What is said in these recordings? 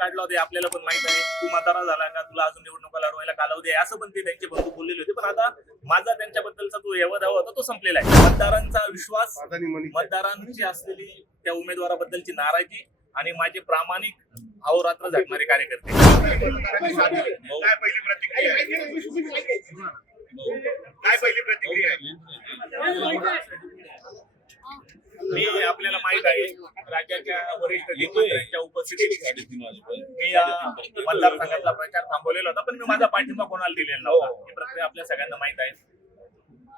काढला होता आपल्याला पण माहित आहे. तू म्हातारा झाला का, तुला अजून निवडणुका लढवायला कालावधी आहे, असं पण ते त्यांचे बंधू बोललेले होते. पण आता माझा त्यांच्याबद्दलचा तो यवा दावा होता तो संपलेला आहे. मतदारांचा विश्वास, मतदारांची असलेली त्या उमेदवाराबद्दलची नाराजी आणि माझे प्रामाणिक अहोरात्र झटणारे कार्यकर्ते. काय पहिली प्रतिक्रिया मी आपल्याला माहित आहे राज्याच्या वरिष्ठ मंत्र्यांच्या उपस्थितीत मी या मतदारसंघातला प्रचार थांबवलेला होता, पण मी माझा पाठिंबा कोणाला दिलेला नव्हता. ही प्रक्रिया आपल्या सगळ्यांना माहित आहे.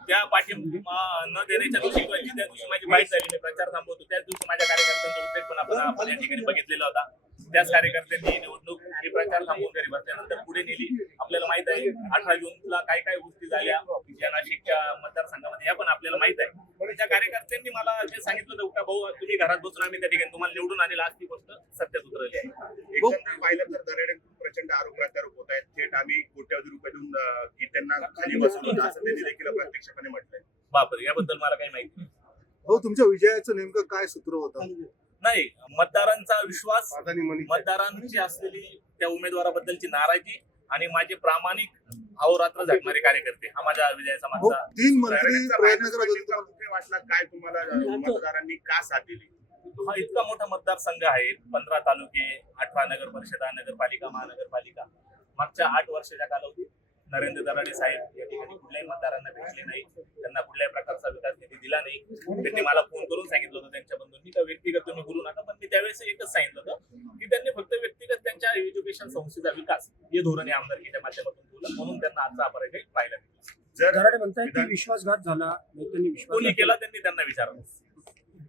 त्या पाठिंबा न देण्याच्या दिवशी किंवा ज्या दिवशी माझी बाईट झाली मी प्रचार थांबवतो त्याच दिवशी माझ्या कार्यकर्त्यांचा उद्रेक पण आपण या ठिकाणी बघितलेला होता. त्याच कार्यकर्त्यांनी निवडणूक ही प्रचार थांबवून घरी बसल्यानंतर पुढे नेली. आपल्याला माहित आहे 18 जूनला काय काय गोष्टी झाल्या या नाशिकच्या मतदारसंघामध्ये, या पण आपल्याला माहित आहे. पण त्या कार्यकर्त्यांनी मला जे सांगितलं होतं का भाऊ तुम्ही घरात बसून आम्ही त्या ठिकाणी तुम्हाला निवडून आणलेला, आज ती गोष्ट सत्यात उतरली आहे. एकंदर पाहिलं तर दराडे प्रचंड आरोप प्रत्यारोप होत आहेत. थेट आम्ही कोट्यावधी रुपये देऊन त्यांना खाली बसवलं असं त्यांनी देखील प्रत्यक्षपणे म्हटलंय. बापरे, याबद्दल मला काही माहिती नाही. हो, तुमच्या विजयाचं नेमकं काय सूत्र होतं? नाही, मतदारांचा विश्वास, मतदारांची असलेली त्या उमेदवाराबद्दलची नाराजी आणि माझे प्रामाणिक अहोरात्र झटणारे कार्यकर्ते हा माझ्या विजयाचा मागचा. 3 मंत्री प्रयत्न करत होते. कुठे वाटला काय तुम्हाला मतदारांनी का साथ दिली? हा इतका मोठा मतदारसंघ आहे, 15 तालुके, 18 नगर परिषदा, नगरपालिका, महानगरपालिका. मागच्या 8 वर्षाच्या कालावधीत नरेंद्र दराडे साहेब या ठिकाणी कुठल्याही मतदारांना भेटले नाही, त्यांना कुठल्याही प्रकारचा विकास निधी दिला नाही. त्यांनी मला फोन करून सांगितलं होतं त्यांच्या बंधूंनी का व्यक्तिगत तुम्ही बोलू नका, पण मी त्यावेळेस एकच सांगितलं होतं की त्यांनी फक्त व्यक्तिगत त्यांच्या एज्युकेशन संस्थेचा विकास हे धोरण आहे आमदारकीच्या माध्यमातून ठेवलं, म्हणून त्यांना आजचा अपराध पाहिला. जर दराडे म्हणताय की विश्वासघात झाला, नेत्यांनी विश्वास कोणी केला त्यांनी त्यांना विचारलं.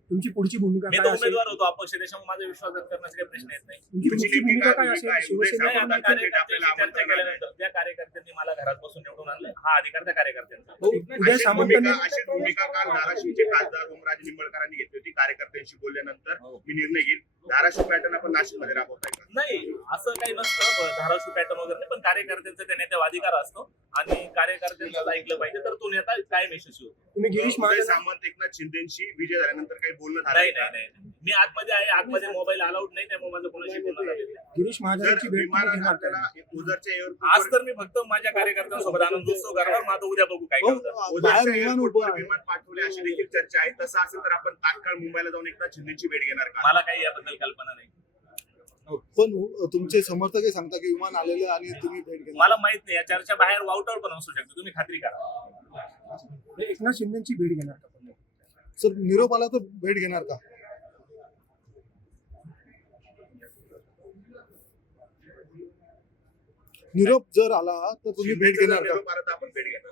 तुमची पुढची भूमिका मी काय तर असेल? उमेदवार होतो अपक्ष, त्याच्यामुळे माझा विश्वासघात करण्याचा काही प्रश्न येत नाही. तुमची पुढची भूमिका काय असेल? शिवसेना नाही, आता कार्यकर्त्यांशी चर्चा केल्यानंतर ज्या कार्यकर्त्यांनी मला घरात बसून निवडून आणलं हा अधिकार त्या कार्यकर्त्यांचा. उदय सामंतांनी अशी भूमिका काल धाराशिवचे खासदार ओमराजे निंबाळकरांनी घेतली होती. कार्यकर्त्यांशी बोलल्यानंतर मी निर्णय घेईन. धाराशिव पॅटर्न आपण नाशिकमध्ये राबवताय का? नाही, असं काही नसतं धाराशिव पॅटर्न वगैरे नाही, पण कार्यकर्त्यांचा त्या नेत्यावर अधिकार असतो आणि कार्यकर्त्यांचं ऐकलं पाहिजे तर तो नेता कायम यशस्वी होतो. तुम्ही गिरीश उदय महाजन सामंत एकनाथ शिंदेशी विजय झाल्यानंतर काही बोलणं नाही झालं नाही नाही, मी आतमध्ये आहे, आतमध्ये मोबाईल अलाउड नाही, त्यामुळे माझं कोणाशी बोलणं झालेलं नाही. गिरीश महाजनांची भेट विमानात तुम्ही घेणार आपल्याला का? ओझरच्या आज तर मी फक्त माझ्या कार्यकर्त्यांसोबत आनंदोत्सव करणार, माझं उद्या बघू काय करतात. बाहेर विमान उभं आहे. विमान पाठवले अशी देखील चर्चा आहे. तसं असेल तर आपण तात्काळ मुंबईला जाऊन एकनाथ शिंदेची भेट घेणार का? मला काही याबद्दल कल्पना नाही. पण तुमचे समर्थक सांगता की विमान आलेलं आणि तुम्ही भेट घेणार. मला माहित नाही, या चर्चा बाहेर वाउटआउट पण असू शकते, तुम्ही खात्री करा. एकनाथ शिंदेची भेट घेणार का? सर, निरोप आला तर भेट घेणार का? निरोप जर आला तर तुम्ही भेट घेणार का? आपण भेट घेणार.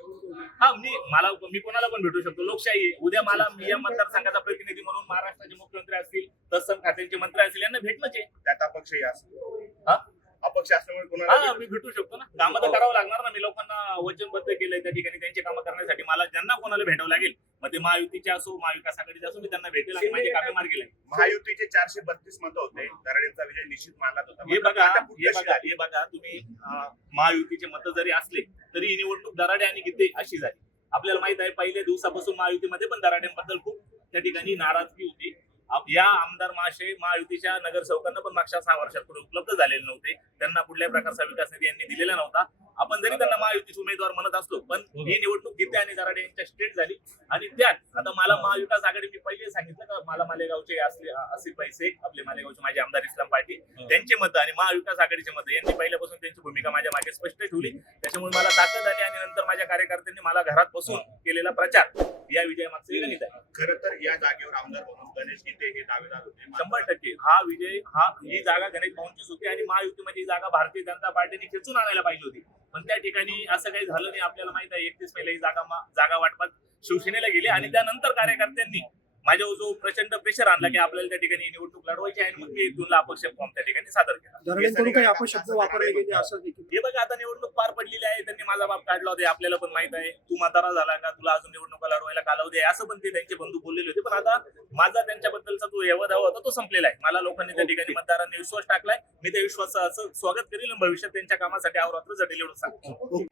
हा, मी कोणाला पण भेटू शकतो, लोकशाही आहे. उद्या मला या मतदारसंघाचा प्रतिनिधी म्हणून महाराष्ट्राचे मुख्यमंत्री असतील, तत्सम खात्यांचे मंत्री असतील, यांना भेटणंच आहे. त्यात अपक्षही असतो. हा? अपक्ष असल्यामुळे कोणाला हा, मी भेटू शकतो ना. कामं तर करावं लागणार ना. मी लोकांना वचनबद्ध केलंय त्या ठिकाणी त्यांची कामं करण्यासाठी. मला ज्यांना कोणाला भेटावं लागेल, मग ते महायुतीचे असो, महाविकास आघाडीचे असो, मी त्यांना भेटेल आणि माझे कामे मार्गी लागेल. महायुतीचे 432 मतं होते. दराडेंचा विजय निश्चित मानला होता. हे बघा तुम्ही महायुतीचे मतं जरी असले तरी ही निवडणूक दराडे आणि गीते अशी झाली. आपल्याला माहित आहे पहिल्या दिवसापासून महायुतीमध्ये पण दराडेंबद्दल खूप त्या ठिकाणी नाराजगी होती. या आमदार महाशय महायुतीच्या नगरसेवकांना पण मागच्या 6 वर्षात पुढे उपलब्ध झालेले नव्हते. त्यांना कुठल्याही प्रकारचा विकास निधी यांनी दिलेला नव्हता. आपण जरी त्यांना महायुतीचे उमेदवार म्हणत असलो, पण ही निवडणूक गीते आणि दराडे यांच्या स्टेट झाली. आणि त्यात आता मला महाविकास आघाडी, मी पहिले सांगितलं का मला मालेगावचे असले पैसे, आपले मालेगावचे माझे आमदार इस्लाम पार्टी त्यांचे मतं आणि महाविकास आघाडीचे मतं यांनी पहिल्यापासून त्यांची भूमिका माझ्या मागे स्पष्ट ठेवली. त्याच्यामुळे मला ताकद आली आणि नंतर माझ्या कार्यकर्त्यांनी मला घरात बसून केलेला प्रचार या विजयामागचं गणित आहे. खरं तर या जागेवर आमदार म्हणून गणेश गीते हे दावेदार होते. 100% हा विजय, ही जागा गणेश भाऊंचीच होती आणि महायुतीमध्ये ही जागा भारतीय जनता पार्टीने खेचून आणायला पाहिजे होती. पण त्या ठिकाणी असं काही झालं नाही. आपल्याला माहित आहे 31 मेला ही जागा वाटपात शिवसेनेला गेली आणि त्यानंतर कार्यकर्त्यांनी माझ्यावर जो प्रचंड प्रेशर आणला की आपल्याला त्या ठिकाणी निवडणूक लढवायची आहे, मग मी 1 जूनला अपक्ष फॉर्म त्या ठिकाणी सादर केला. दराडेंकडून काही अपशब्द वापरले गेले असं देखील? हे बघा, आता निवडणूक पार पडलेली आहे, त्यांनी माझा बाप काढला होता आपल्याला पण माहित आहे. तू म्हातारा झाला का, तुला अजून निवडणुका लढवायला कालावधी आहे, असं पण ते त्यांचे बंधू बोललेले होते. पण आता माझा त्यांच्याबद्दलचा जो यवा दावा होता तो संपलेला आहे. मला लोकांनी त्या ठिकाणी मतदारांनी विश्वास टाकलाय. मी त्या विश्वासाचं स्वागत करेल आणि भविष्यात त्यांच्या कामासाठी अहोरात्र झटेल एवढं सांगतो.